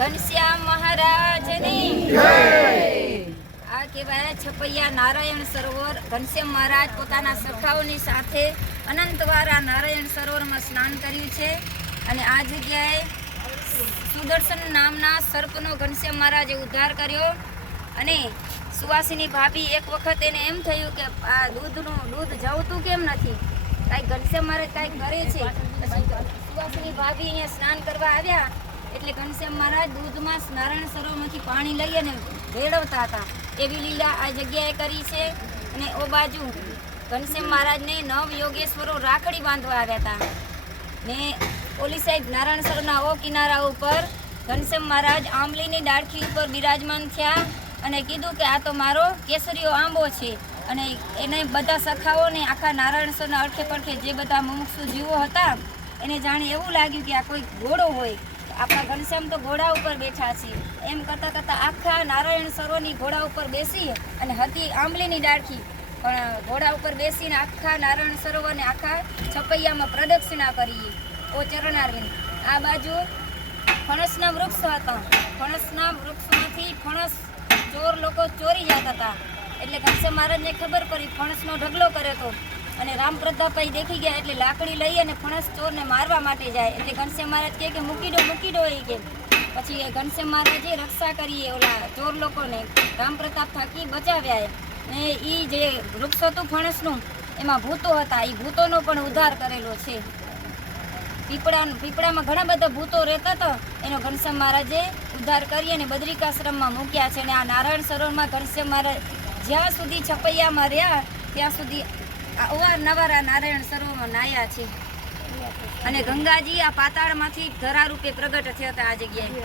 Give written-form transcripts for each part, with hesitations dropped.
ઘનશ્યામ મહારાજની જય। આ કહેવાય છપૈયા નારાયણ સરોવર। ઘનશ્યામ મહારાજ પોતાના સખાઓની સાથે અનંતવાર આ નારાયણ સરોવરમાં સ્નાન કર્યું છે અને આ જગ્યાએ સુદર્શન નામના સર્પનો ઘનશ્યામ મહારાજે ઉદ્ધાર કર્યો। અને સુવાસિની ભાભી એક વખત એને એમ થયું કે આ દૂધ જવતું કેમ નથી, કાંઈ ઘનશ્યામ મહારાજ કાંઈક કરે છે। સુવાસિની ભાભી અહીંયા સ્નાન કરવા આવ્યા એટલે ઘનશ્યામ મહારાજ દૂધમાં નારાયણ સરોવરમાંથી પાણી લઈ અને વેળવતા હતા। એવી લીલા આ જગ્યાએ કરી છે। અને ઓ બાજુ ઘનશ્યામ મહારાજને નવ યોગેશ્વરો રાખડી બાંધવા આવ્યા હતા ને પોલીસ સાહેબ નારાયણ સરોવરના ઓ કિનારા ઉપર ઘનશ્યામ મહારાજ આંબલીની ડાળખી ઉપર બિરાજમાન થયા અને કીધું કે આ તો મારો કેસરીયો આંબો છે. અને એને બધા સખાઓને આખા નારાયણ સરના અડખે પડખે જે બધા મુમુક્ષુ જીવો હતા એને જાણે એવું લાગ્યું કે આ કોઈ ઘોડો હોય, આપણા ઘનશ્યામ તો ઘોડા ઉપર બેઠા છે. એમ કરતાં કરતાં આખા નારાયણ સરોવરની ઘોડા ઉપર બેસી અને હતી આંબલીની ડાળખી, પણ ઘોડા ઉપર બેસીને આખા નારાયણ સરોવરને આખા છપૈયામાં પ્રદક્ષિણા કરી. ઓ ચરણારવિંદ. આ બાજુ ફણસના વૃક્ષ હતા. ફણસના વૃક્ષમાંથી ફણસ ચોર લોકો ચોરી જતા હતા. એટલે ઘનશ્યામ મહારાજને ખબર પડી, ફણસનો ઢગલો કર્યો હતો અને રામ પ્રતાપભાઈ દેખી ગયા એટલે લાકડી લઈ અને ફણસ ચોરને મારવા માટે જાય. એટલે ઘનશ્યામ મહારાજ કહે કે મૂકી દો એ કે. પછી ઘનશ્યામ મહારાજે રક્ષા કરી ઓલા ચોર લોકોને. રામ પ્રતાપ થાકી બચાવ્યા. ને એ જે વૃક્ષ હતું ફણસનું એમાં ભૂતો હતા, એ ભૂતોનો પણ ઉદ્ધાર કરેલો છે. પીપળામાં ઘણા બધા ભૂતો રહેતા હતા, એનો ઘનશ્યામ મહારાજે ઉદ્ધાર કરી અને બદ્રિકાશ્રમમાં મૂક્યા છે. અને આ નારાયણ સરોવરમાં ઘનશ્યામ મહારાજ જ્યાં સુધી છપૈયામાં રહ્યા ત્યાં સુધી અવારનવાર આ નારાયણ સરોવરમાં નાહ્યા છે. અને ગંગાજી આ પાતાળમાંથી ધરા રૂપે પ્રગટ થયા હતા આ જગ્યાએ.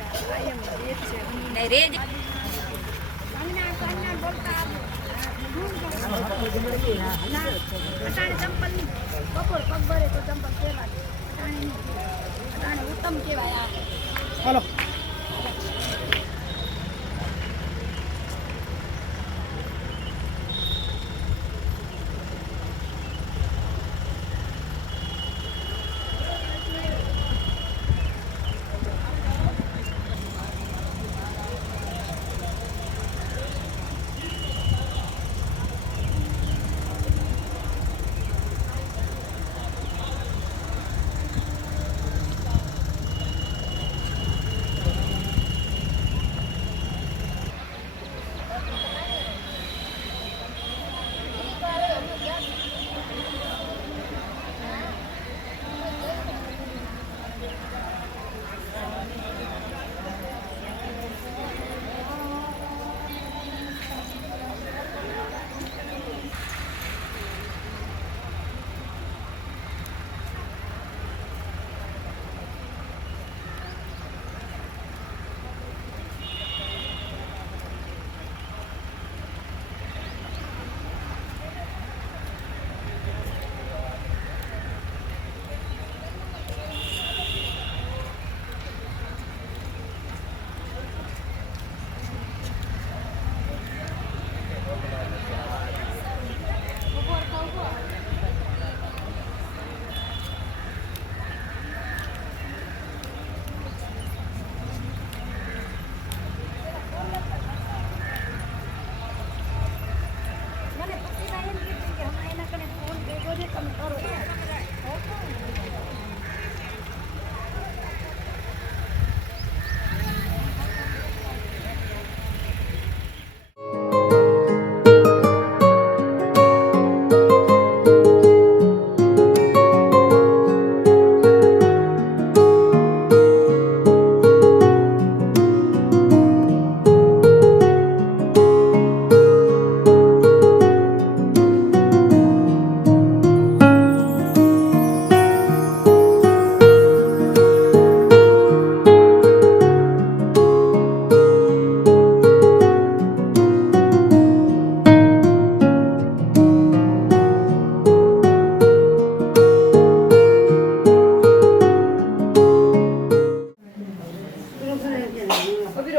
રેજ ઉત્તમ કહેવાય. હાલો.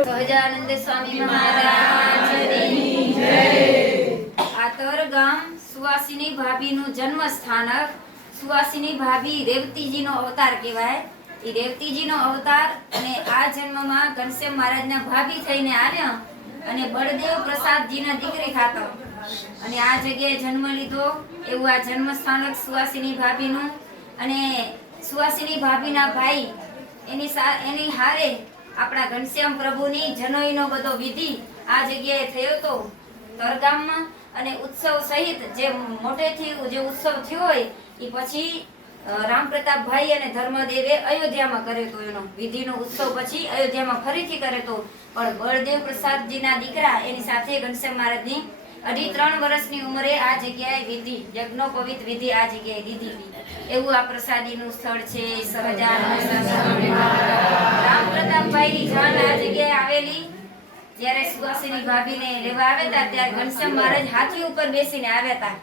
સહજાનંદ સ્વામી મહારાજની જય. આતર ગામ સુવાસિની ભાભીનું જન્મ સ્થાનક. સુવાસિની ભાભી રેવતીજીનો અવતાર કહેવાય. એ રેવતીજીનો અવતાર અને આ જન્મમાં ઘનશ્યામ મહારાજના ભાભી થઈને આવ્યા અને બળદેવ પ્રસાદજીના દીકરી ખાતા અને આ જગ્યાએ જન્મ લીધો. એવું આ જન્મ સ્થાનક સુવાસિની ભાભીનું. અને સુવાસિની ભાભીના ભાઈ એની હારે આપણા ઘનશ્યામ પ્રભુની જનોઈનો બધો વિધિ આ જગ્યાએ થયો હતો તરગામમાં. અને ઉત્સવ સહિત જે મોટેથી જે ઉત્સવ થયો હોય એ પછી રામ પ્રતાપભાઈ અને ધર્મદેવે અયોધ્યામાં કર્યો હતો. એનો વિધિનો ઉત્સવ પછી અયોધ્યામાં ફરીથી કર્યો હતો. પણ બળદેવ પ્રસાદજીના દીકરા એની સાથે ઘનશ્યામ મહારાજની 2.5-3 વર્ષની ઉંમરે આ જગ્યાએ વિધિ યજ્ઞોપવિત વિધિ આ જગ્યાએ દીધી હતી એવું આ પ્રસાદીનું સ્થળ છે. રામ પ્રતાપભાઈની જાન આ જગ્યાએ આવેલી. જ્યારે સુવાસીની ભાભીને લેવા આવ્યા હતા ત્યારે ઘનશ્યામ મહારાજ હાથી ઉપર બેસીને આવ્યા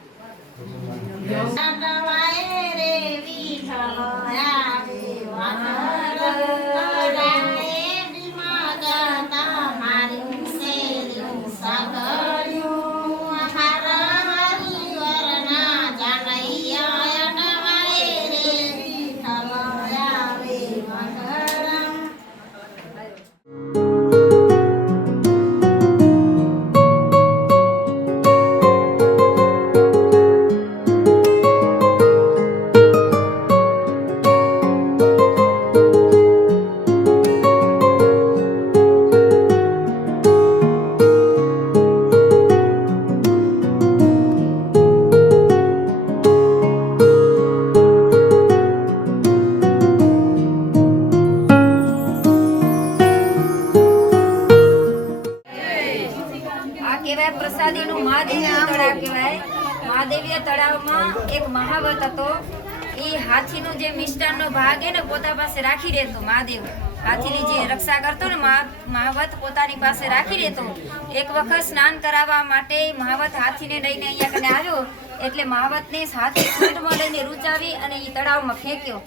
પ્રસાદીનું મહાદેવનું તળાવ કહેવાય. મહાદેવીય તળાવમાં એક મહાવત હતો. એ હાથીનું જે મિષ્ટાનનો ભાગ હે ને પોતા પાસે રાખી રહેતો. મહાદેવ હાથીની જે રક્ષા કરતો ને મહાવત પોતાની પાસે રાખી રહેતો. એક વખત સ્નાન કરાવવા માટે મહાવત હાથીને લઈને અહીંયા કને આવ્યો એટલે મહાવતને હાથી સૂંઢમાં લઈને રૂચાવી અને એ તળાવમાં ફેંક્યો.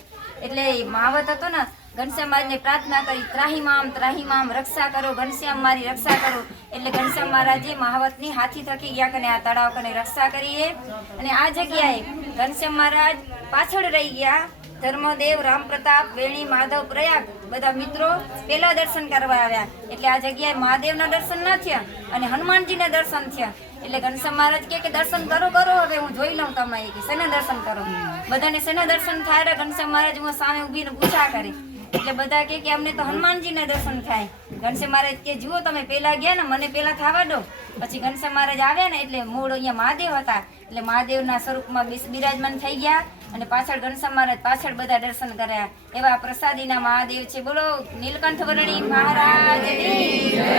એટલે મહાવત હતો ને ઘનશ્યામ મહારાજને પ્રાર્થના કરી, ત્રાહીમામ રક્ષા કરો, ઘનશ્યામ મારી રક્ષા કરો. એટલે ઘનશ્યામ મહારાજે મહાવતની હાથી થકી ગયા કને આ તળાવ કને રક્ષા કરી. અને આ જગ્યાએ ઘનશ્યામ મહારાજ પાછળ રહી ગયા. ધર્મદેવ, રામ પ્રતાપ, વેણી, માધવ, પ્રયાગ બધા મિત્રો પેલા દર્શન કરવા આવ્યા. એટલે આ જગ્યાએ મહાદેવના દર્શન ના થયા અને હનુમાનજીના દર્શન થયા. એટલે ઘનશ્યામ મહારાજ કે દર્શન કરો હવે હું જોઈ લઉં તમે શેના દર્શન કરો. બધાને શેના દર્શન થાય. ઘનશ્યામ મહારાજ હું સામે ઊભીને પૂછા કરે એટલે બધા કે અમને તો હનુમાનજીના દર્શન થાય. ઘનશ્યામ મહારાજ કે જુઓ તમે પેલા ગયા ને મને પેલા થવા દો. પછી ઘનશ્યામ મહારાજ આવ્યા ને એટલે મૂળ અહીંયા મહાદેવ હતા એટલે મહાદેવના સ્વરૂપમાં બિરાજમાન થઈ ગયા અને પાછળ ઘનશ્યામ મહારાજ પાછળ બધા દર્શન કર્યા. એવા પ્રસાદીના મહાદેવ છે. બોલો નીલકંઠ વર્ણી મહારાજની જય.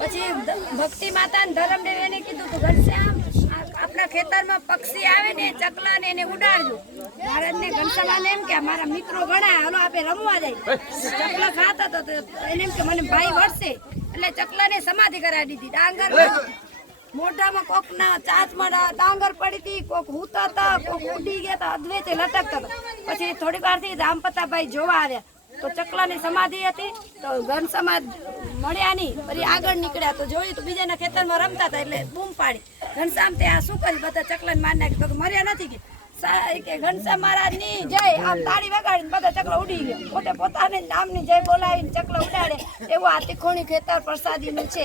પછી ભક્તિ માતા ને ધરમદેવ એને કીધું તું ઘનશ્યામ આપણા ખેતરમાં પક્ષી આવે ને ચકલા ને એને ઉડાડજો. મહારાજ ને ઘનશ્યામ એમ કે મારા મિત્રો ઘણા હાલો આપણે રમવા જાય. ચકલા ખાતા તો એને એમ કે મને ભાઈ વળશે એટલે ચકલાને સમાધિ કરાવી દીધી. ડાંગર મોઢામાં કોક ના ચાંચમાં ડાંગર પડી હતી, કોક હુતા હતા, કોક ઉડી ગયા હતા, અદ્વૈતે લટકતા હતા. પછી થોડીક વાર થી રામ પ્રતાપભાઈ જોવા આવ્યા તો ચકલાની સમાધિ હતી તો ઘનશ્યામ મળ્યા નહીં. ફરી આગળ નીકળ્યા તો જોયું તો બીજાના ખેતરમાં રમતા હતા એટલે બૂમ પાડી. ઘનશ્યામ તે આ શું કર્યું બધા ચકલાને મારી નાખી તો મર્યા નથી કે ઘનશ્યામ મહારાજ ની જય આમ તાળી વગાડીને બધા ચકલા ઉડી ગયા. પોતે પોતાને નામની જય બોલાવીને ચકલા ઉડાડે એવું આ તીખોણી ખેતર પ્રસાદીનું છે.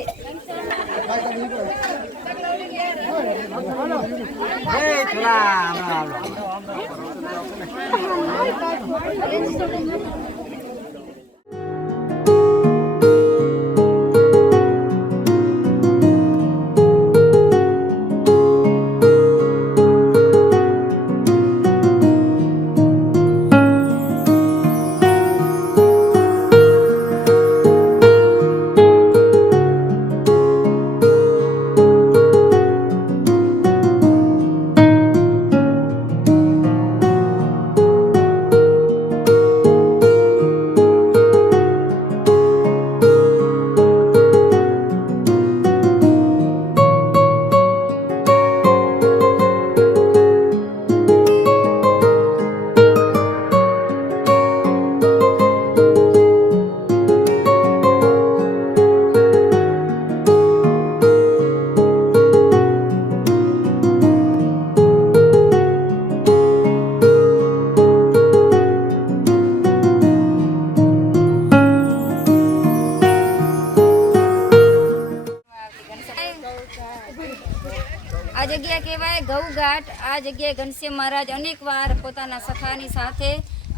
આ જગ્યા કહેવાય ગૌઘાટ. આ જગ્યાએ ઘનશ્યામ મહારાજ અનેક વાર પોતાના સખાની સાથે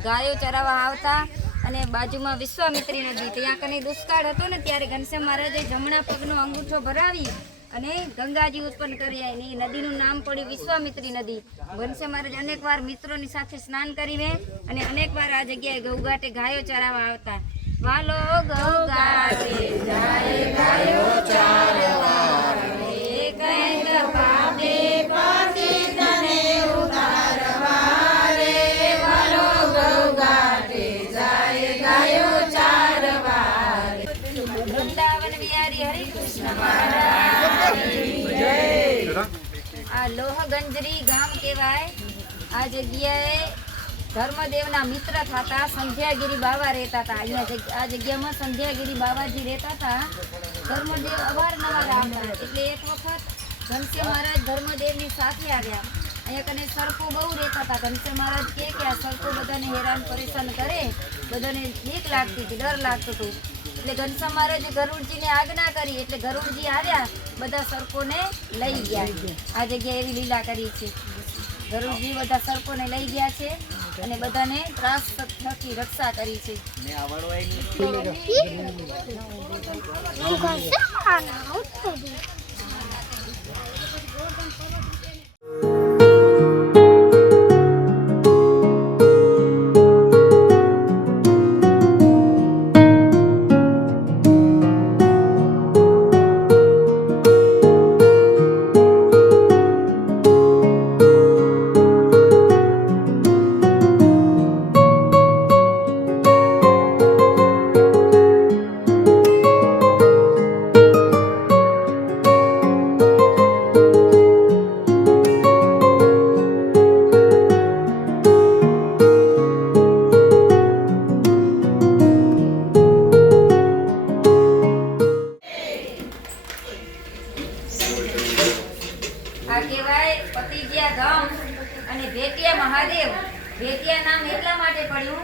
ગાયો ચરાવવા આવતા. અને બાજુમાં વિશ્વામિત્રી નદી, ત્યાં કને દુષ્કાળ હતો ને ત્યારે ઘનશ્યામ મહારાજે જમણા પગનો અંગૂઠો ભરાવી અને ગંગાજી ઉત્પન્ન કરી. એ નદીનું નામ પડ્યું વિશ્વામિત્રી નદી. ઘનશ્યામ મહારાજ અનેક વાર મિત્રોની સાથે સ્નાન કરીને અને અનેક વાર આ જગ્યાએ ગૌઘાટે ગાયો ચરાવવા આવતા. વાલો ગૌઘાટે જાય ગાયો ચરાવવા રે, કંઈક પાપે પતિતને ઉતારવા રે. વાલો ગૌઘાટે જાય ગાયો ચરાવવા રે. વૃંદાવન વિહારી હરિ કૃષ્ણ મહારાજ જય. આ લોહગંજરી ગામ કહેવાય. આ જગ્યાએ ધર્મદેવના મિત્ર થતા સંધ્યાગીરી બાવા રહેતા હતા. અહીંયા આ જગ્યામાં સંધ્યાગીરી બાવાજી રહેતા હતા. ધર્મદેવ અવારનવાર આવતા. એટલે એક વખત ઘનશ્યામ મહારાજ ધર્મદેવની સાથે આવ્યા. અહીંયા કને સર્પો બહુ રહેતા હતા. ઘનશ્યામ મહારાજ કે આ સર્પો બધાને હેરાન પરેશાન કરે, બધાને બીક લાગતી હતી, ડર લાગતો હતો. એટલે ઘનશ્યામ મહારાજે ગરુડજીને આજ્ઞા કરી. એટલે ગરુડજી આવ્યા, બધા સર્પોને લઈ ગયા. આ જગ્યાએ એવી લીલા કરી છે. ગરુડજી બધા સર્પોને લઈ ગયા છે અને બધાને ત્રાસ થકી રક્ષા કરી છે. આ કહેવાય પતિજિયા ગામ અને ભેટિયા મહાદેવ. ભેટિયા નામ એટલા માટે પડ્યું,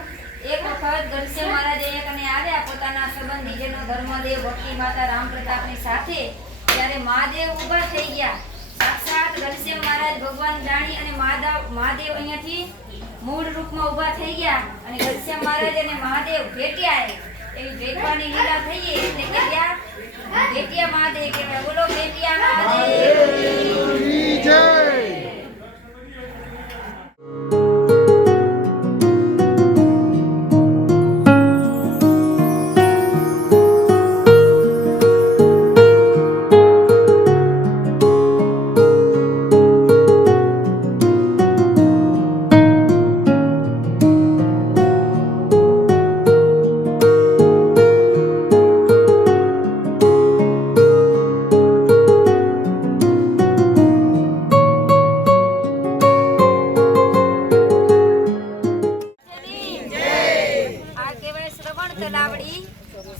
એક વખત ઘનશ્યામ મહારાજ અહીંયા કને આવ્યા પોતાના સંબંધી જેનો ધર્મદેવ ભક્તિ માતા રામ પ્રતાપની સાથે. ત્યારે મહાદેવ ઊભા થઈ ગયા. સાક્ષાત ઘનશ્યામ મહારાજ ભગવાન જાણી અને મહાદેવ અહીંયાથી મૂળ રૂપમાં ઊભા થઈ ગયા. અને ઘનશ્યામ મહારાજ અને મહાદેવ ભેટ્યા. એવી ભેટવાની લીલા થઈ એટલે કહેવાય ભેટિયા મહાદેવ કહેવાય. બોલો ભેટિયા મહાદેવ જય.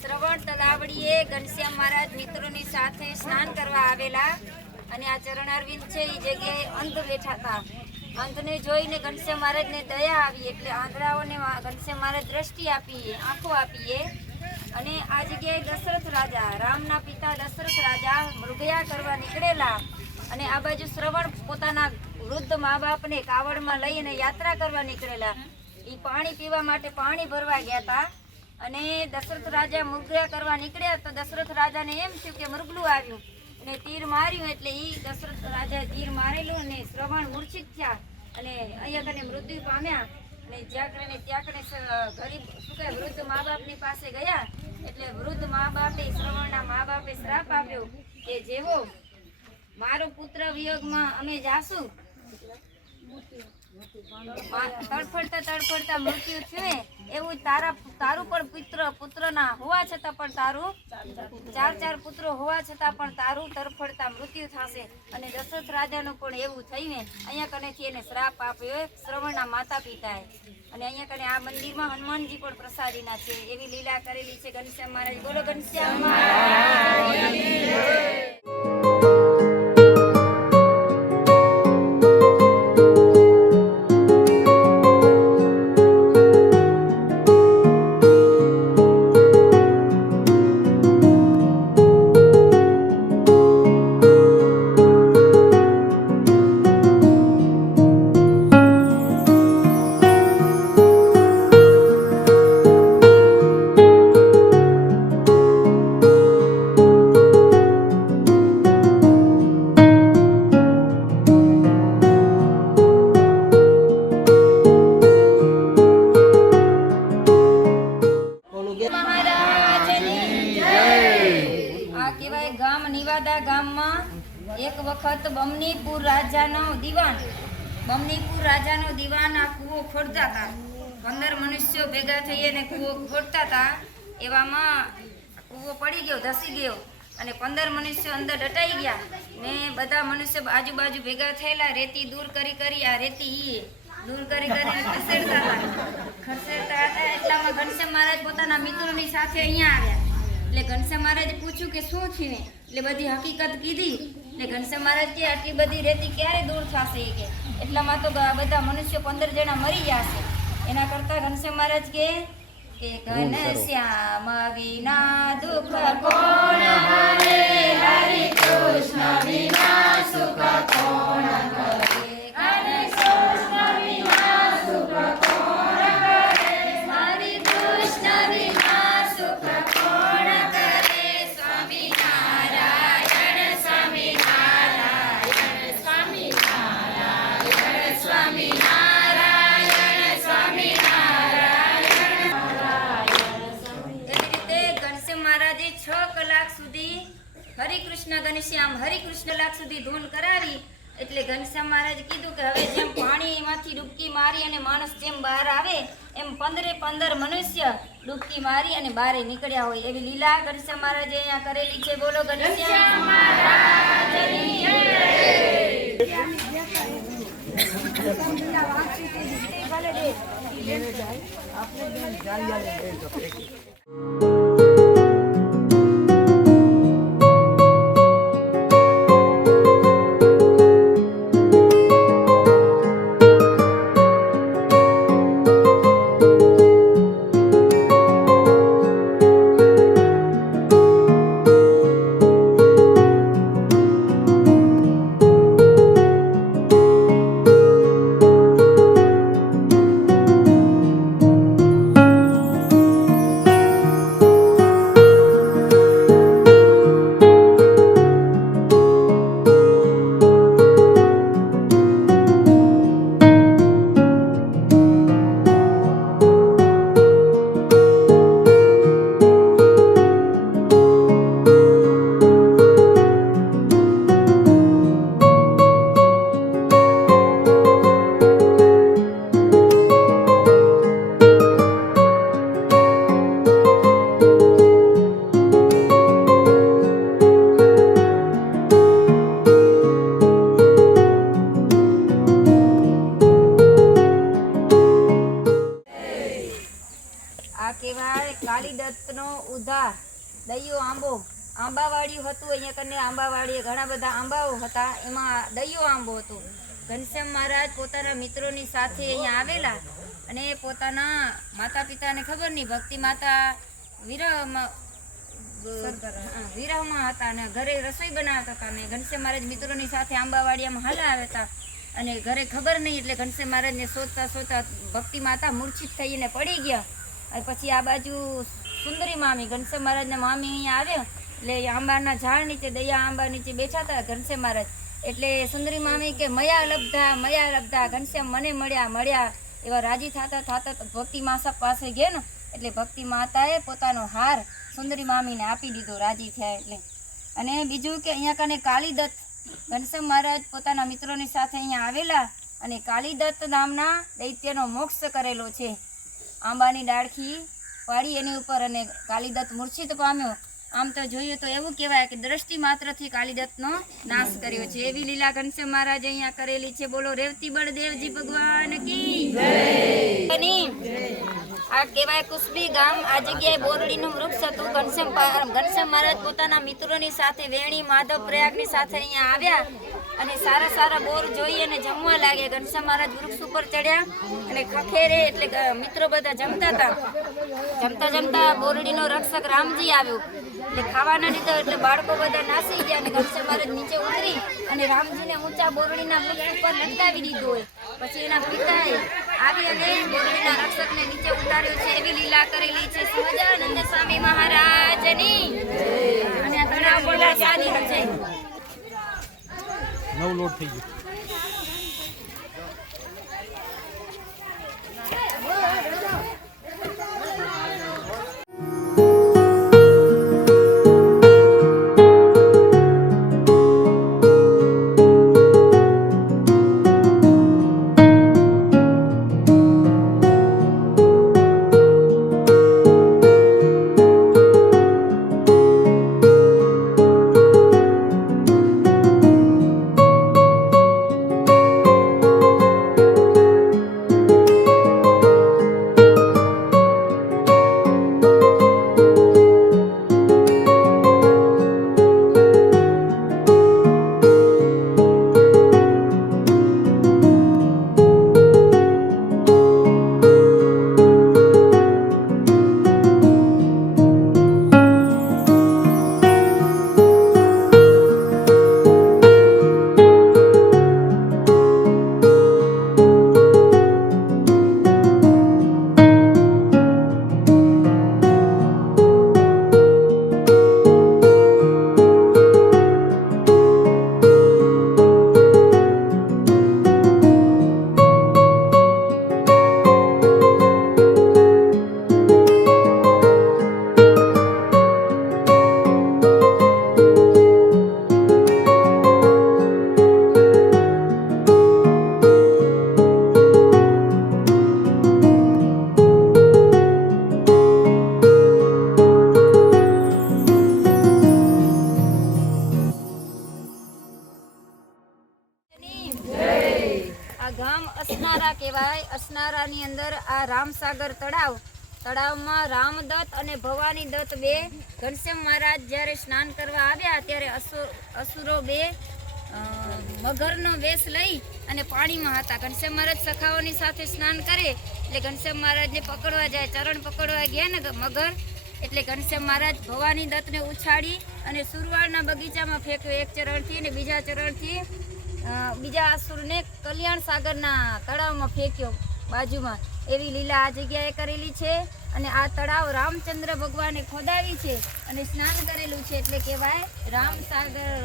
શ્રવણ તલાવડીએ ઘનશ્યામ મહારાજ મિત્રોની સાથે સ્નાન કરવા આવેલા. અને આ ચરણારવિંદ છે એ જગ્યાએ અંધ બેઠા હતા. અંધને જોઈને ઘનશ્યામ મહારાજને દયા આવી એટલે આંધળાઓને ઘનશ્યામ મહારાજ દ્રષ્ટિ આપીએ, આંખો આપીએ. અને આ જગ્યાએ દશરથ રાજા, રામના પિતા દશરથ રાજા મૃગયા કરવા નીકળેલા. અને આ બાજુ શ્રવણ પોતાના વૃદ્ધ મા બાપને કાવડમાં લઈને યાત્રા કરવા નીકળેલા. એ પાણી પીવા માટે પાણી ભરવા ગયા હતા. અને દશરથ રાજા મૃગયા કરવા નીકળ્યા તો દશરથ રાજાને એમ થયું કે મૃગલું આવ્યું અને તીર માર્યું. એટલે એ દશરથ રાજાએ તીર મારેલું અને શ્રવણ મૂર્છિત થયા અને અહીંયા કને મૃત્યુ પામ્યા. અને જ્યાં કરીને ત્યાં કને ગરીબ શું કહે વૃદ્ધ મા બાપની પાસે ગયા. એટલે વૃદ્ધ મા બાપે શ્રવણના મા બાપે શ્રાપ આપ્યો કે જેવો મારો પુત્ર વિયોગમાં અમે જાશું, તડફડતા મૃત્યુ થયું એવું તારું પણ પુત્રના હોવા છતાં પણ તારું 4 પુત્રો હોવા છતાં પણ તારું તડફડતા મૃત્યુ થશે. અને દશરથ રાજાનું પણ એવું થયું. અહીંયા કનેથી એને શ્રાપ આપ્યો શ્રવણના માતા પિતાએ. અને અહીંયા કને આ મંદિરમાં હનુમાનજી પણ પ્રસાદીના છે. એવી લીલા કરેલી છે ઘનશ્યામ મહારાજ. બોલો ઘનશ્યામ મહારાજ. ગામ નિવાદા ગામમાં એક વખત બમનીપુર રાજાનો દીવાન આ કૂવો ખોદતા હતા. 15 મનુષ્યો ભેગા થઈ અને કૂવો ખોદતા હતા. એવામાં કૂવો પડી ગયો, ધસી ગયો અને 15 મનુષ્યો અંદર દટાઈ ગયા ને બધા મનુષ્યો આજુબાજુ ભેગા થયેલા રેતી દૂર કરી આ રેતી દૂર કરીને ખસેડતા હતા. એટલામાં ઘનશ્યામ મહારાજ પોતાના મિત્રોની સાથે અહીંયા આવ્યા. એટલે ઘનશ્યામ મહારાજે પૂછ્યું કે શું થયું, એટલે બધી હકીકત કીધી. એટલે ઘનશ્યામ મહારાજ કે આટલી બધી રેતી ક્યારે દૂર થશે કે એટલામાં તો બધા મનુષ્યો 15 જણા મરી જશે. એના કરતા ઘનશ્યામ મહારાજ કે ઘનશ્યામ વિના દુઃખ કોણ હરે, હરિ કૃષ્ણ વિના સુખ કોણ કરે, ઘનશ્યામ વિના સુખ કોણ કરે, હરિ કૃષ્ણ વિના સુખ કોણ કરે. સ્વામી નારાયણ સ્વામી નારાયણ સ્વામી નારાયણ સ્વામી નારાયણ સ્વામી મહારાજે 6 કલાક સુધી હરિકૃષ્ણ ઘનશ્યામ હરિકૃષ્ણ કલાક સુધી ધૂન કરાવી. એટલે ઘનશ્યામ મહારાજ કીધું કે હવે જેમ પાણીમાંથી ડૂબકી મારી અને માણસ જેમ બહાર આવે એમ 15 મનુષ્ય ડૂબકી મારી અને બહાર નીકળ્યા હોય એવી લીલા ઘનશ્યામ મહારાજે અહીંયા કરેલી છે. બોલો ઘનશ્યામ મહારાજની જય. કાલીદત્તનો ઉદ્ધાર દૈયો આંબાવાડિયું હતું. અહીંયા કને આંબાવાડીએ ઘણા બધા આંબાઓ હતા, એમાં દૈયો આંબો હતો. ઘનશ્યામ મહારાજ પોતાના મિત્રોની સાથે અહીંયા આવેલા અને પોતાના માતા પિતાને ખબર નહીં, ભક્તિ માતા વિરહમાં હતા અને ઘરે રસોઈ બનાવતા હતા. અને ઘનશ્યામ મહારાજ મિત્રોની સાથે આંબાવાડિયામાં હાલા આવ્યા હતા અને ઘરે ખબર નહીં. એટલે ઘનશ્યામ મહારાજને શોધતા ભક્તિ માતા મૂર્છિત થઈને પડી ગયા. અને પછી આ બાજુ સુંદરી મામી ઘનશ્યામ મહારાજના મામી અહીંયા આવ્યા. એટલે આંબાના ઝાડ નીચે દયા આંબા નીચે બેઠા હતા ઘનશ્યામ મહારાજ. એટલે સુંદરી મામી કે મયા લબ્ધા ઘનશ્યામ મને મળ્યા એવા રાજી થતા ભક્તિ માતા પાસે ગયા ને. એટલે ભક્તિ માતાએ પોતાનો હાર સુંદરી મામીને આપી દીધો રાજી થયા એટલે. અને બીજું કે અહીંયા કને કાલીદત્ત ઘનશ્યામ મહારાજ પોતાના મિત્રોની સાથે અહીંયા આવેલા અને કાલીદત્ત નામના દૈત્યનો મોક્ષ કરેલો છે. આંબાની ડાળખી પાડી એની ઉપર અને કાલીદત્ત મૂર્છિત પામ્યો. આમ તો જોઈએ તો એવું કહેવાય કે દ્રષ્ટિ માત્રથી કાલીદત્તનો નાશ કર્યો છે. એવી લીલા ઘનશ્યામ મહારાજ અહીંયા કરેલી છે. બોલો રેવતી બળદેવજી ભગવાન કી જય. આ કહેવાય કુસબી ગામ. આ જગ્યાએ બોરડીનું વૃક્ષ હતું. ઘનશ્યામ મહારાજ પોતાના મિત્રોની સાથે વેણી માધવ પ્રયાગની સાથે અહીંયા આવ્યા અને સારા બોર જોઈ અને જમવા લાગે. ઘનશ્યામ મહારાજ વૃક્ષ ઉપર ચડ્યા અને ખખેરે એટલે મિત્રો બધા જમતા હતા. જમતા બોરડીનો રક્ષક રામજી આવ્યો. એટલે ખાવાના લીધો એટલે બાળકો બધા નાસી ગયા અને ઘનશ્યામ મહારાજ નીચે ઉતરી અને રામજીને ઊંચા બોરડીના વૃક્ષ ઉપર લટકાવી દીધો હોય. પછી એના પિતાએ આવી અને બોરડીના રક્ષકને નીચે ઉતાર્યો છે. એવી લીલા કરેલી છે સહજાનંદ સ્વામી મહારાજની. અને આ તળાવ બોલા શાની છે. નવ લોડ થઈ ગયું. અસનારા કહેવાય. અસનારાની અંદર આ રામસાગર તળાવમાં રામદત્ત અને ભવાની દત્ત બે ઘનશ્યામ મહારાજ જ્યારે સ્નાન કરવા આવ્યા ત્યારે અસુરો બે મગરનો વેશ લઈ અને પાણીમાં હતા. ઘનશ્યામ મહારાજ સખાઓની સાથે સ્નાન કરે એટલે ઘનશ્યામ મહારાજને પકડવા જાય, ચરણ પકડવા ગયા ને મગર, એટલે ઘનશ્યામ મહારાજ ભવાની દત્તને ઉછાળી અને સુરવાળના બગીચામાં ફેંક્યો એક ચરણથી, અને બીજા ચરણથી બીજા અસુરને કલ્યાણ સાગરના તળાવમાં ફેંક્યો બાજુમાં. એવી લીલા આ જગ્યાએ કરેલી છે. અને આ તળાવ રામચંદ્ર ભગવાને ખોદાવી છે અને સ્નાન કરેલું છે, એટલે કહેવાય રામસાગર.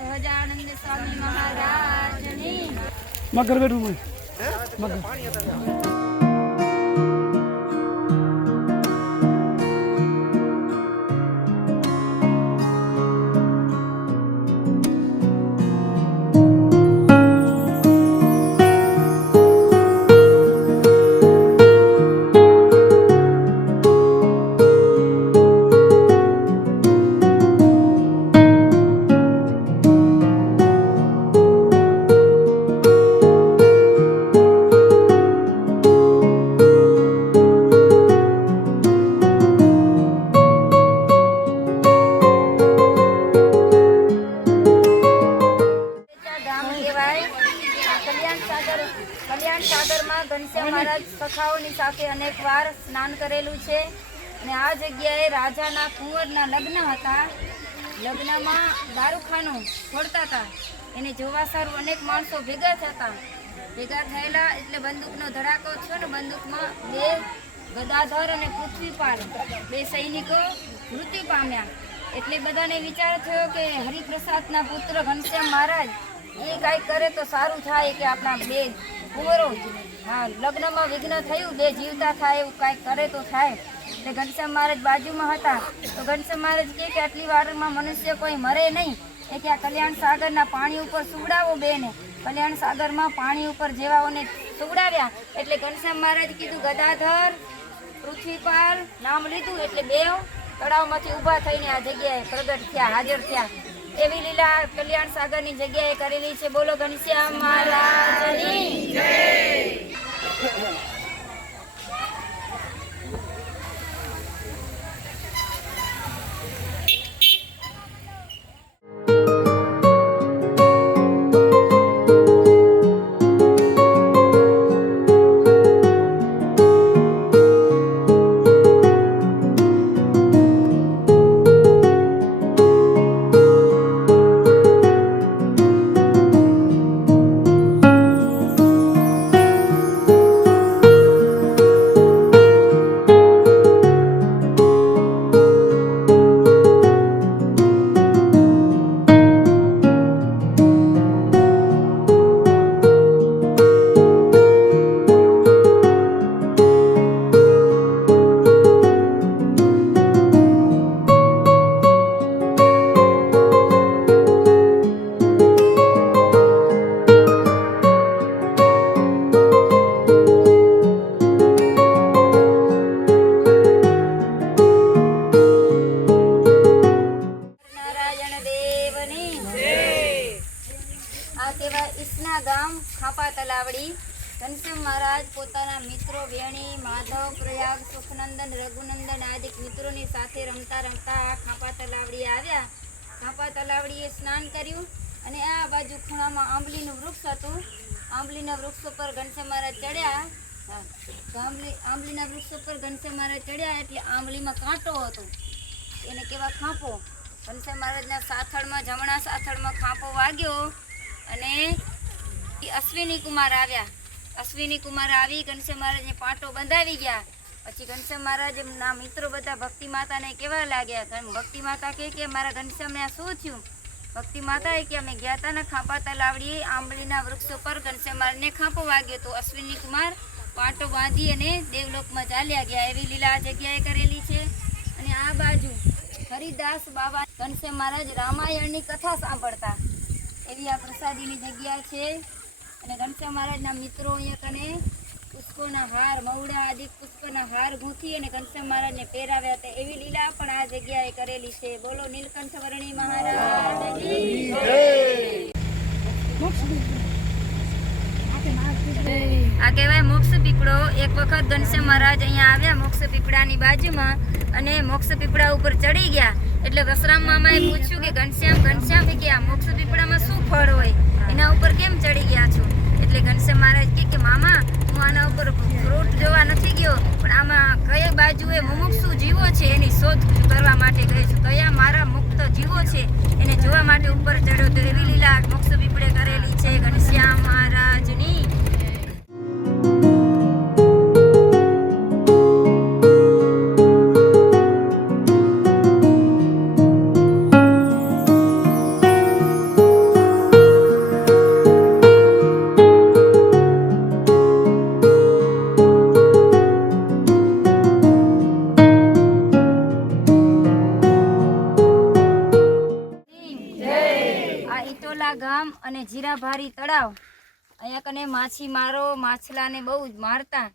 સહજાનંદ સ્વામી મહારાજની મગર બેઠું મગર. કલ્યાણ સાગરમાં ઘનશ્યામ મહારાજ સખાઓની સાથે અનેક વાર સ્નાન કરેલું છે. અને આ જગ્યાએ રાજાના કુંવરના લગ્ન હતા. લગ્નમાં દારૂખાનું ફોડતા હતા. એને જોવા સારું અનેક માણસો ભેગા થયેલા એટલે બંદૂકનો ધડાકો થયો ને બંદૂકમાં બે ગદાધર અને પૃથ્વીપાલ બે સૈનિકો મૃત્યુ પામ્યા. એટલે બધાને વિચાર થયો કે હરિપ્રસાદના પુત્ર ઘનશ્યામ મહારાજ એ કાંઈક કરે તો સારું થાય, કે આપણા બે કુંવરો લગ્નમાં વિઘ્ન થયું, બે જીવતા થાય એવું કાંઈક કરે તો થાય. એટલે ઘનશ્યામ મહારાજ બાજુમાં હતા તો ઘનશ્યામ મહારાજ કહે કે આટલી વારમાં મનુષ્ય કોઈ મરે નહીં, એ કે આ કલ્યાણ સાગરના પાણી ઉપર સુવડાવો બેને. કલ્યાણ સાગરમાં પાણી ઉપર જેવાઓને સુવડાવ્યા એટલે ઘનશ્યામ મહારાજ કીધું ગદાધર પૃથ્વીપાલ નામ લીધું એટલે બે તળાવમાંથી ઊભા થઈને આ જગ્યાએ પ્રગટ થયા, હાજર થયા. એવી લીલા કલ્યાણ સાગરની જગ્યાએ કરેલી છે. બોલો ઘનશ્યામ મહારાજની જય. ખાપા તલાવડી. ઘનશ્યામ મહારાજ પોતાના મિત્રો વેણી, માધવ, પ્રયાગ, સુખનંદન, રઘુનંદન આદિ મિત્રોની સાથે રમતા રમતા ખાપા તલાવડી આવ્યા. ખાપા તલાવડીએ સ્નાન કર્યું અને આ બાજુ ખૂણામાં આંબલીનું વૃક્ષ હતું. આંબલીના વૃક્ષ ઉપર ઘનશ્યામ મહારાજ ચડ્યા. આંબલીના વૃક્ષ ઉપર ઘનશ્યામ મહારાજ ચડ્યા એટલે આંબલીમાં કાંટો હતો, એને કહેવાય ખાંપો. ઘનશ્યામ મહારાજના સાથળમાં, જમણા સાથળમાં ખાંપો વાગ્યો અને અશ્વિની કુમાર આવ્યા. અશ્વિની કુમાર આવી ઘનશ્યામ મહારાજને પાટો બંધાવી ગયા. પછી ઘનશ્યામ મહારાજના મિત્રો બધા ભક્તિ માતાને કહેવા લાગ્યા. ભક્તિ માતા કે મારા ઘનશ્યામને આ શું થયું? ભક્તિ માતાએ કે અમે ગયા હતા ને ખાંપા તલાવડી આંબલીના વૃક્ષ ઉપર ઘનશ્યામ મહારાજને ખાંપો વાગ્યો તો અશ્વિની કુમાર પાટો બાંધી અને દેવલોકમાં ચાલ્યા ગયા. એવી લીલા આ જગ્યાએ કરેલી છે. અને આ બાજુ હરિદાસ બાબા ઘનશ્યામ મહારાજ રામાયણની કથા સાંભળતા. એવી આ પ્રસાદીની જગ્યા છે. અને ઘનશ્યામ મહારાજના મિત્રો અહીંયા કને પુષ્પોના હાર, મવડા આદિ પુષ્પના હાર ગૂંથી અને ઘનશ્યામ મહારાજને પહેરાવ્યા હતા. એવી લીલા પણ આ જગ્યાએ કરેલી છે. બોલો નીલકંઠ વર્ણી મહારાજની જય. કહેવાય મોક્ષ પીપળો. એક વખત ઘનશ્યામ મહારાજ અહીંયા આવ્યા મોક્ષ પીપળાની બાજુમાં અને મોક્ષ પીપળા ઉપર ચડી ગયા. એટલે વસરામ મામાએ પૂછ્યું કે ઘનશ્યામ કે આ મોક્ષ પીપળામાં શું ફળ હોય, એના ઉપર કેમ ચડી ગયા છો? એટલે ઘનશ્યામ મહારાજ કે મામા હું આના ઉપર ફ્રૂટ જોવા નથી ગયો, પણ આમાં કઈ બાજુએ મુમુક્ષુ જીવો છે એની શોધ કરવા માટે ગયો છું. કયા મારા મુક્ત જીવો છે એને જોવા માટે ઉપર ચડ્યો. તો એવી લીલા મોક્ષ પીપળે કરેલી છે ઘનશ્યામ મહારાજની. ગામ અને જીરાભારી તળાવ અહીંયા કને માછીમારો માછલાને બહુ જ મારતા.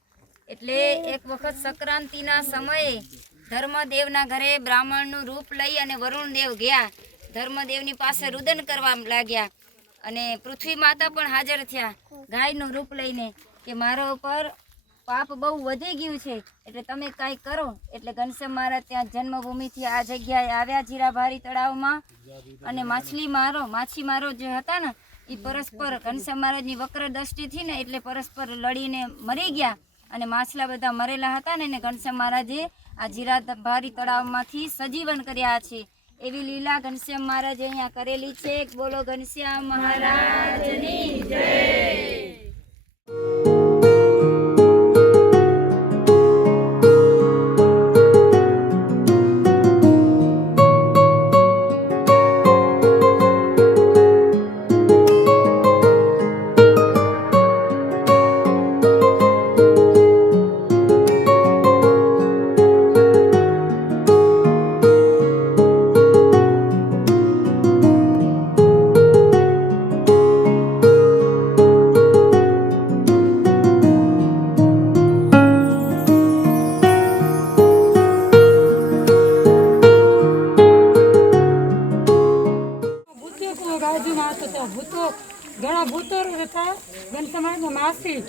એટલે એક વખત સંક્રાંતિના સમયે ધર્મદેવના ઘરે બ્રાહ્મણનું રૂપ લઈ અને વરુણદેવ ગયા. ધર્મદેવની પાસે રુદન કરવા લાગ્યા અને પૃથ્વી માતા પણ હાજર થયા ગાયનું રૂપ લઈને કે મારા ઉપર પાપ બહુ વધી ગયું છે, એટલે તમે કાંઈ કરો. એટલે ઘનશ્યામ મહારાજ ત્યાં જન્મભૂમિથી આ જગ્યાએ આવ્યા જીરાભારી તળાવમાં અને માછીમારો જે હતા ને એ પરસ્પર ઘનશ્યામ મહારાજની વક્ર દ્રષ્ટિથી ને એટલે પરસ્પર લડીને મરી ગયા અને માછલા બધા મરેલા હતા ને એને ઘનશ્યામ મહારાજે આ જીરાભારી તળાવમાંથી સજીવન કર્યા છે. એવી લીલા ઘનશ્યામ મહારાજે અહીંયા કરેલી છે. બોલો ઘનશ્યામ મહારાજની જય. ઘણા ભૂતો હતા. ઘનશ્યામ માસી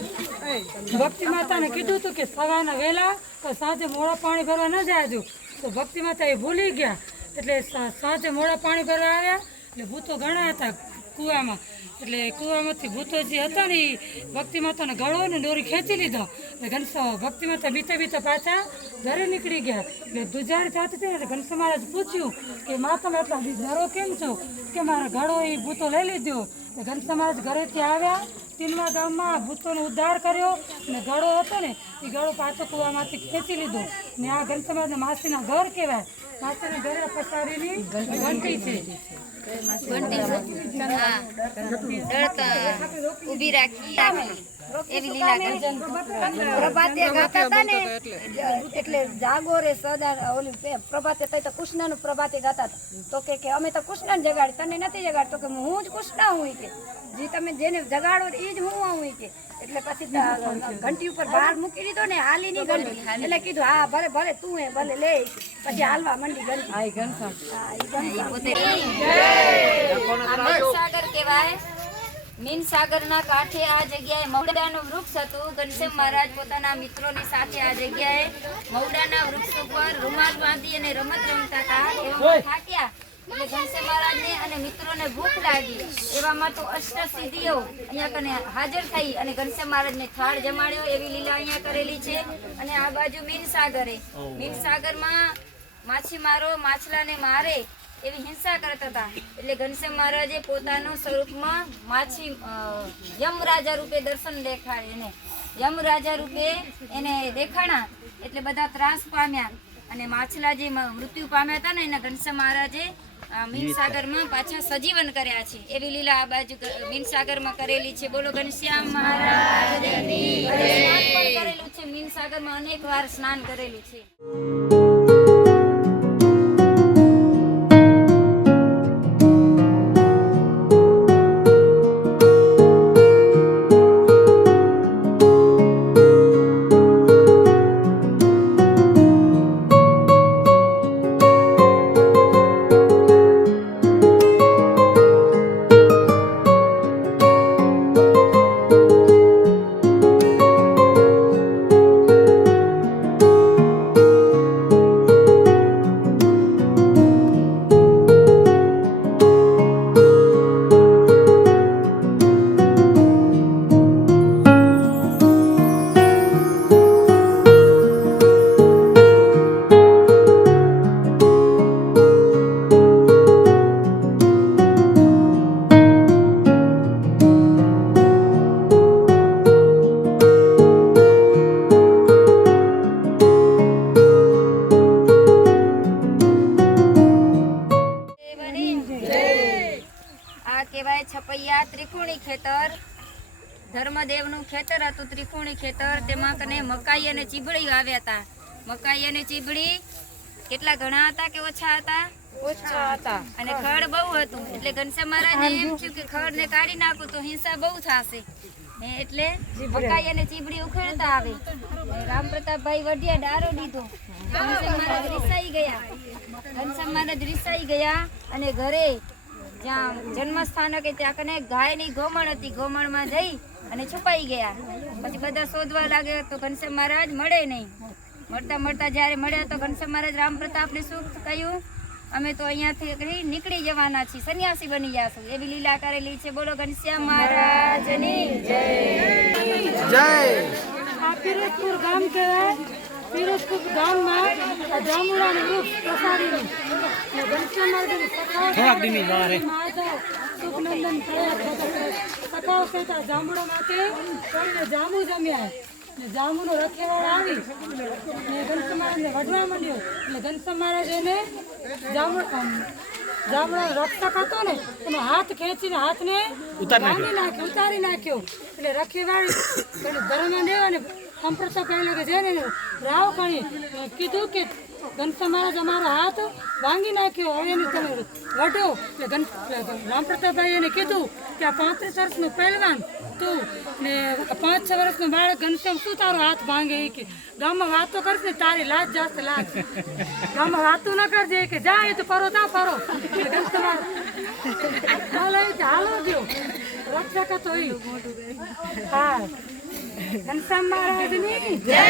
ભક્તિ માતાને કીધું હતું કે સવારના વહેલા તો સાંજે મોડા પાણી ભરવા ન જાજો. તો ભક્તિ માતા એ ભૂલી ગયા એટલે સાંજે મોડા પાણી ભરવા આવ્યા. એટલે ભૂતો ઘણા હતા કૂવામાં. એટલે કૂવામાંથી ભૂતો જે હતા ને એ ભક્તિ માતાને ગળો ને દોરી ખેંચી લીધો. એટલે ભક્તિ માતા બીતા પાછા ઘરે નીકળી ગયા. એટલે દુજારી થતી હતી એટલે ઘનશ્યામ મહારાજ પૂછ્યું કે મા તમે એટલા ડરો કેમ છો? કે મારા ગળો એ ભૂતો લઈ લીધો. ઘનશ્યામ મહારાજ ઘરેથી આવ્યા, તીનવા ગામમાં ભૂતોનો ઉદ્ધાર કર્યો ને ગળો હતો ને એ ગળો પાછો કૂવામાંથી ખેંચી લીધો. ને આ ઘનશ્યામ મહારાજના માસીના ઘર કહેવાય. માસીના ઘરે પસારીની ઘંટી છે. ઉભી રાખી એવી લીલા પ્રભાતે ગાતા હતા ને એટલે જાગો રે સદા ઓલી પ્રભાતે તો કૃષ્ણનું પ્રભાતે ગાતા હતા. તો કે અમે તો કૃષ્ણને જગાડી, તને નથી જગાડ. તો કે હું જ કૃષ્ણ હું કે જે તમે જેને જગાડો એ જ હું આવું કે. એટલે પછી ઘંટી ઉપર બહાર મૂકી દીધો ને હાલીની ઘંટી. એટલે કીધું હા ભલે ભલે તું એ ભલે લે. પછી હાલવા મંડી ઘંટી. સાગર કહેવાય. મીન સાગરના કાંઠે આ જગ્યાએ મવડાનું વૃક્ષ હતું. ઘનશ્યામ મહારાજ પોતાના મિત્રોની સાથે આ જગ્યાએ મવડાના વૃક્ષ ઉપર રૂમાલ બાંધી અને રમત રમતા હતા. એવામાં થાક્યા એટલે ઘનશ્યામ મહારાજને અને મિત્રોને ભૂખ લાગી. એવામાં તો અષ્ટસિદ્ધિઓ અહીંયા કને હાજર થઈ અને ઘનશ્યામ મહારાજને થાળ જમાડ્યો. એવી લીલા અહીંયા કરેલી છે. અને આ બાજુ મીન સાગરમાં માછીમારો માછલાને મારે એવી હિંસા કરતા હતા. એટલે ઘનશ્યામ મહારાજે પોતાના સ્વરૂપમાં યમ રાજા રૂપે દર્શન દેખાડે એને યમ રાજા રૂપે એને દેખાણા. એટલે બધા ત્રાસ પામ્યા અને માછલા જે મૃત્યુ પામ્યા હતા ને એના ઘનશ્યામ મહારાજે મીન સાગરમાં પાછા સજીવન કર્યા છે. એવી લીલા આ બાજુ મીન સાગરમાં કરેલી છે. બોલો ઘનશ્યામ મહારાજની જય. સ્નાન પણ કરેલું છે મીન સાગરમાં, અનેક વાર સ્નાન કરેલું છે. કહેવાય છપૈયા ત્રિકોણી ખેતર. ધર્મદેવનું ખેતર હતું, ત્રિકોણી ખેતર. તેમાં કને મકાઈ અને ચીબડી વાવ્યા હતા. મકાઈ અને ચીબડી કેટલા ઘણા હતા કે ઓછા હતા? ઓછા હતા. અને ખડ બહુ હતું. એટલે ઘનશ્યામ મહારાજને એમ થયું કે ખડ ને કાઢી નાખું તો હિંસા બહુ થશે. એટલે મકાઈ અને ચીબડી ઉખેડતા આવે. રામ પ્રતાપભાઈ વઢિયા ડારો દીધો. ઘનશ્યામ મહારાજ રિસાઈ ગયા. ઘનશ્યામ મહારાજ રિસાઈ ગયા અને ઘરે જ્યાં જન્મસ્થાન કે ત્યાં કને ગાયની ગોમણ હતી. ગોમણમાં જઈ અને છુપાઈ ગયા. પછી બધા શોધવા લાગ્યા તો ઘનશ્યામ મહારાજ મળે નહીં. મળતા મળતા જ્યારે મળ્યા તો ઘનશ્યામ મહારાજ રામ પ્રતાપને શું કહ્યું? અમે તો અહીંયાથી નીકળી જવાના છીએ, સંન્યાસી બની જશું. એવી લીલા કરેલી છે. બોલો ઘનશ્યામ મહારાજની જય. આ પીરજપુર ગામ કહેવાય. પીરજપુર ગામમાં જાંબુડાનું વૃક્ષ પ્રસારીનું ઘનશ્યામ મહારાજની સુખનંદન સખાઓ કહેતા જાંબુડામાંથી કોઈને જાંબુ જમ્યા. ને જાંબુનો રખેવાળ આવી ને ઘનશ્યામ મહારાજને વઢવા માંડ્યો. એટલે ઘનશ્યામ મહારાજ એને જાંબુડાનો રક્ષક હતો ને એનો હાથ ખેંચીને હાથને ઉતારી નાખ્યો. એટલે રખેવાળી ધર્મદેવ અને સંપ્રતા પહેલો કે છે ને રાવ કણી કીધું કે ઘનશ્યામ મહારાજ અમારો હાથ ભાંગી નાખ્યો, હવે એને તમે વઢો. એટલે રામ પ્રતાપભાઈ એને કીધું કે આ 35 વર્ષનો પહેલવાન તું ને 5-6 વર્ષનો બાળક ઘનશ્યામ શું તારો હાથ ભાંગે? કે ગામમાં વાતો કરશે ને તારી લાજ જાસ્ત લાજ. ગામમાં વાતો ન કરજે કે જા એ તો પરો તા પરો. ઘનશ્યામ હાલો ગયો રક્ષક હતો એ. હા, ઘનશ્યામ મહારાજની જય.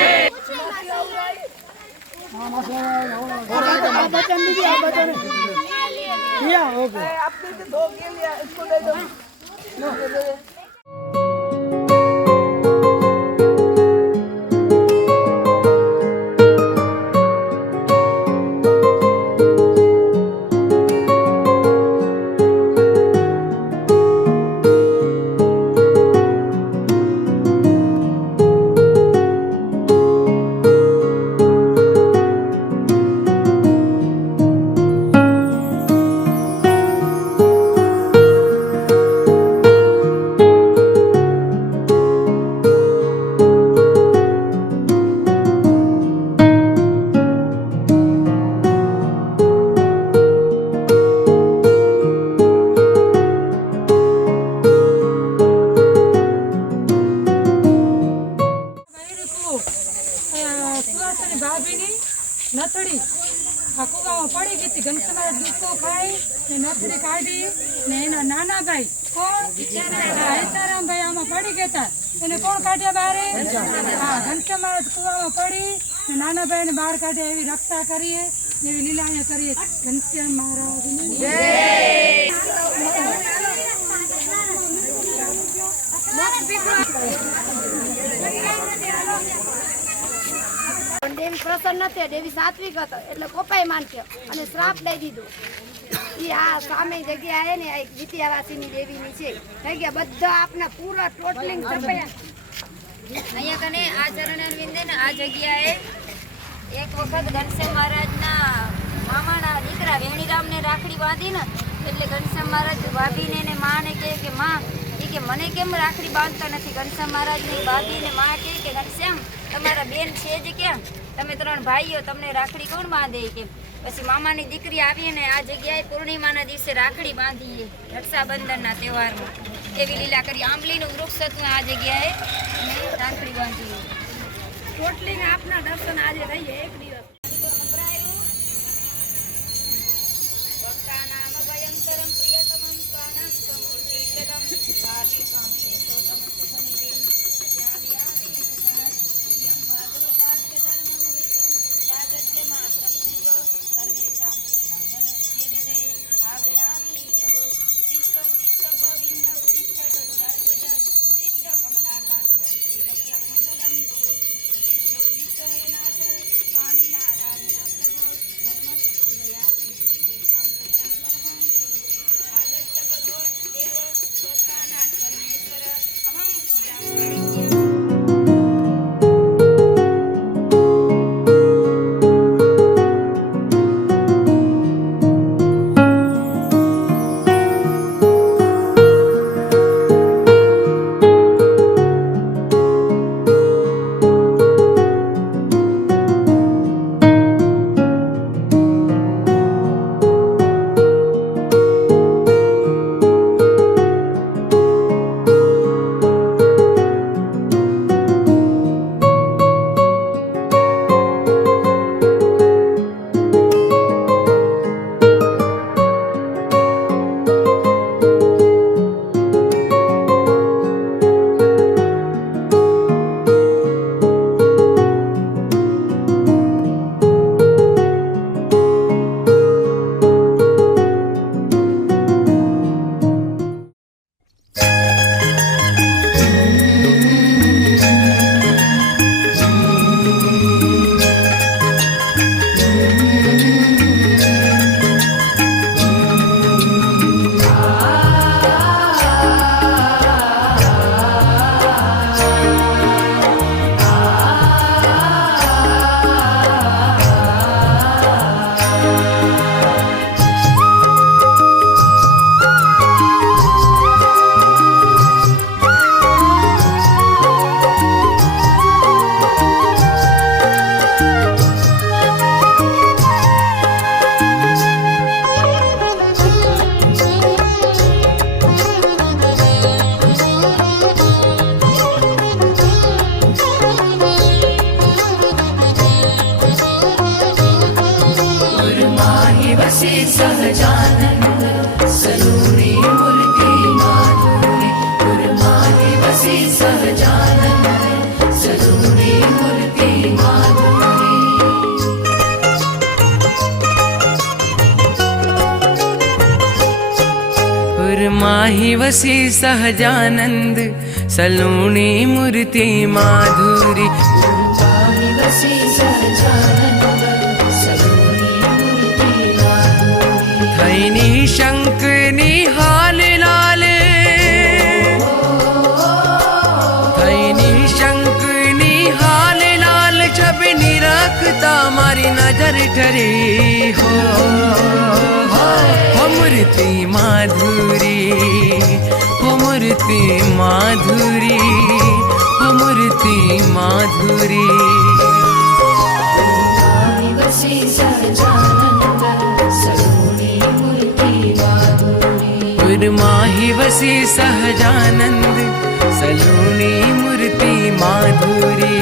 નથડી આ કુવામાં પડી ગઈ હતી. ઘનશ્યામ મહારાજ દુઃખો ખાઈ ને નથડી કાઢી ને એના નાના ભાઈ કોણ હિતારામભાઈ આમાં પડી ગયા હતા. એને કોણ કાઢ્યા બહાર? હા, ઘનશ્યામ મહારાજ કુવામાં પડી ને નાના ભાઈને બહાર કાઢ્યા. એવી રક્ષા કરીએ, એવી લીલા અહીંયા કરીએ. ઘનશ્યામ મહારાજની જય. દેવી પ્રસન્ન નથી, દેવી સાત્વિક હતો એટલે કોપાઈ માનશે અને શ્રાપ દઈ દીધો. એ આ સામે જગ્યા આવે ને એક વિદ્યાવાસીની દેવીની છે. થઈ ગયા બધા આપના પૂરા ટોટલિંગ છપાયા. અહીંયા કને આ ચરણારવિંદે ને આ જગ્યાએ એક વખત ઘનશ્યામ મહારાજના મામાના દીકરા વેણીરામને રાખડી બાંધી ને એટલે ઘનશ્યામ મહારાજ ભાભીને ને માને કે માં એ કે મને કેમ રાખડી બાંધતા નથી? ઘનશ્યામ મહારાજને બાંધીને માં કે ઘનશ્યામ તમારા બેન છે જ ક્યાં? તમે 3 ભાઈઓ, તમને રાખડી કોણ બાંધે? કે પછી મામાની દીકરી આવી ને આ જગ્યાએ પૂર્ણિમાના દિવસે રાખડી બાંધીએ રક્ષાબંધનના તહેવારમાં. એવી લીલા કરી. આંબલીનું વૃક્ષ હતું આ જગ્યાએ રાખડી બાંધીએ. ટોટલિંગ આપના દર્શન આજે રહીએ એક દિવસ. माही वसी सहजानंद सलूणी मूर्ति माधुरी थैनी शंख निहाल लाल थैनी शंख निहाल लाल छवि निरखता मारी नजर ठरी हो मूर्ति माधुरी हो मूर्ति माधुरी हो मूर्ति माधुरी माही वसी सहजानंद सलूणी मूर्ति माधुरी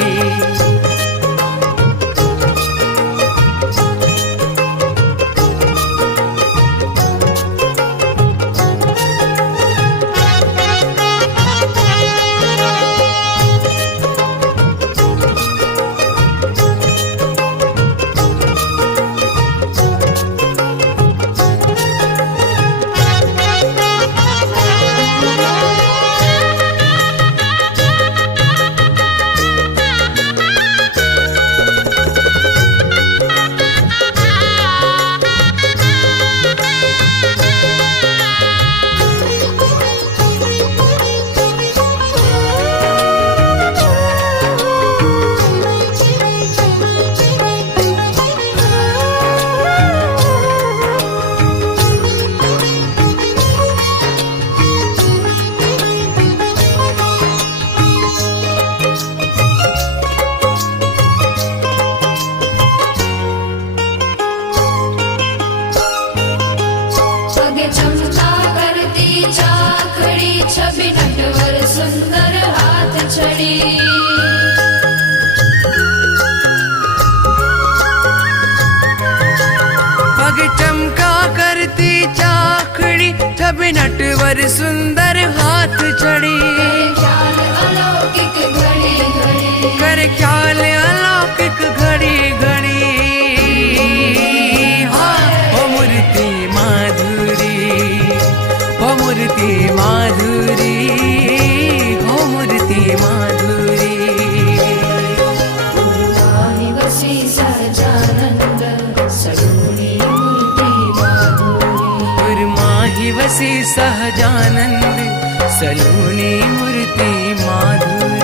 नटवर सुंदर हाथ चढ़ी कर ख्याल अलौकिक घड़ी घड़ी हो मूर्ति माधुरी हो मूर्ति माधुरी हो मूर्ति माधुरी वसी सहजानंद सलूणी मूर्ति माधुरी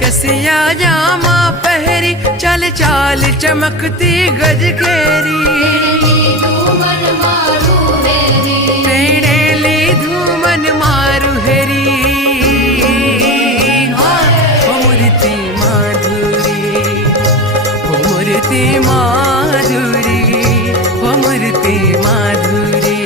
कसिया जामा पहरी चल चाल चमकती गज घेरी तेड़ेली धूमन मारू हेरी हो मूर्ति माधुरी हो मूर्ति माधुरी हो मूर्ति माधुरी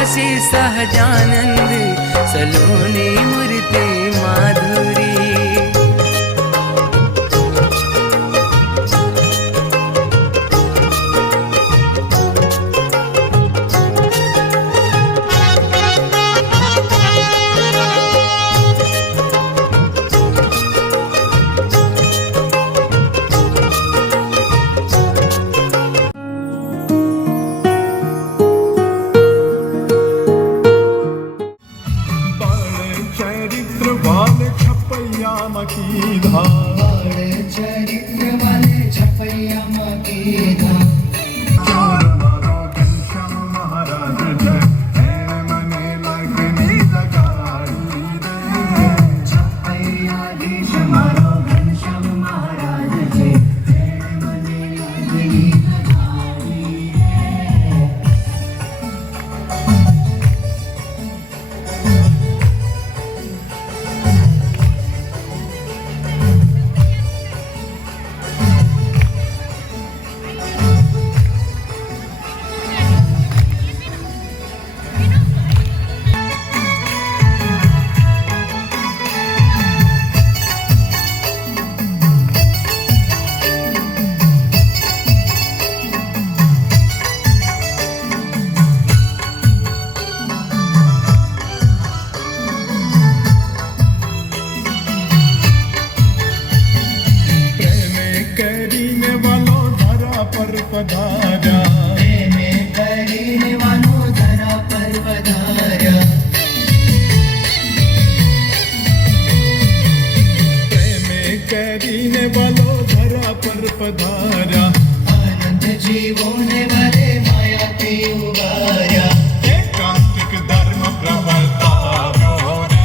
वसी सहजानंद सलूणी मूर्ति माधुरी કીધા ચરિત્ર વાલે છપૈયામાં કીધા ચોર મારો ઘનશ્યામ મહારાજ છે એણે મને લાગણી લગાડી રે છપૈયાધીશ મારો ઘનશ્યામ મહારાજ છે એણે મને લાગણી લગાડી કરીને વાલો ધરા પર પધાર્યા પ્રેમે કરીને વાલો ધરા પર પધાર્યા પ્રેમે કરીને વાલો ધરા પર પધાર્યા અનંત જીવોને વરે માયાથી ઉગાર્યા એકાંતિક ધર્મ પ્રવર્તાવ્યો રે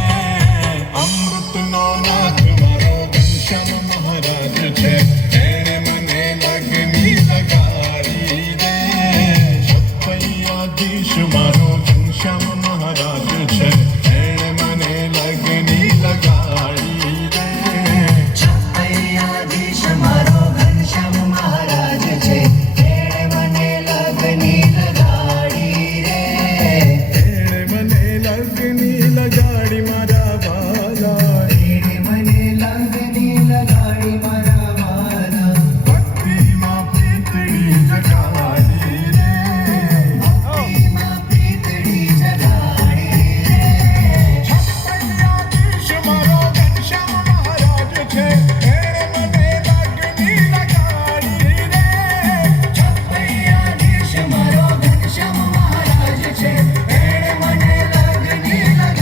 અમૃતનો નાથ મારો ઘનશ્યામ મહારાજ છે એણે મને લાગણી લગાડી રે છપૈયાધીશ મારો ઘનશ્યામ મહારાજ છે એણે મને લાગણી લગાડી રે છપૈયાધીશ મારો ઘનશ્યામ મહારાજ છે એણે મને લાગણી લગાડી રે એણે મને લાગણી લગાડી મારા વાલા એણે મને લાગણી લગાડી મારા વાલા ભક્તિમાં પ્રીતડી જગાડી રે ભક્તિમાં પ્રીતડી જગાડી રે છપૈયાધીશ મારો ઘનશ્યામ મહારાજ છે એણે મને લાગણી લગાડી રે છપૈયાધીશ મારો ઘનશ્યામ મહારાજ છે એણે મને લાગણી લગાડી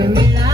हम मिला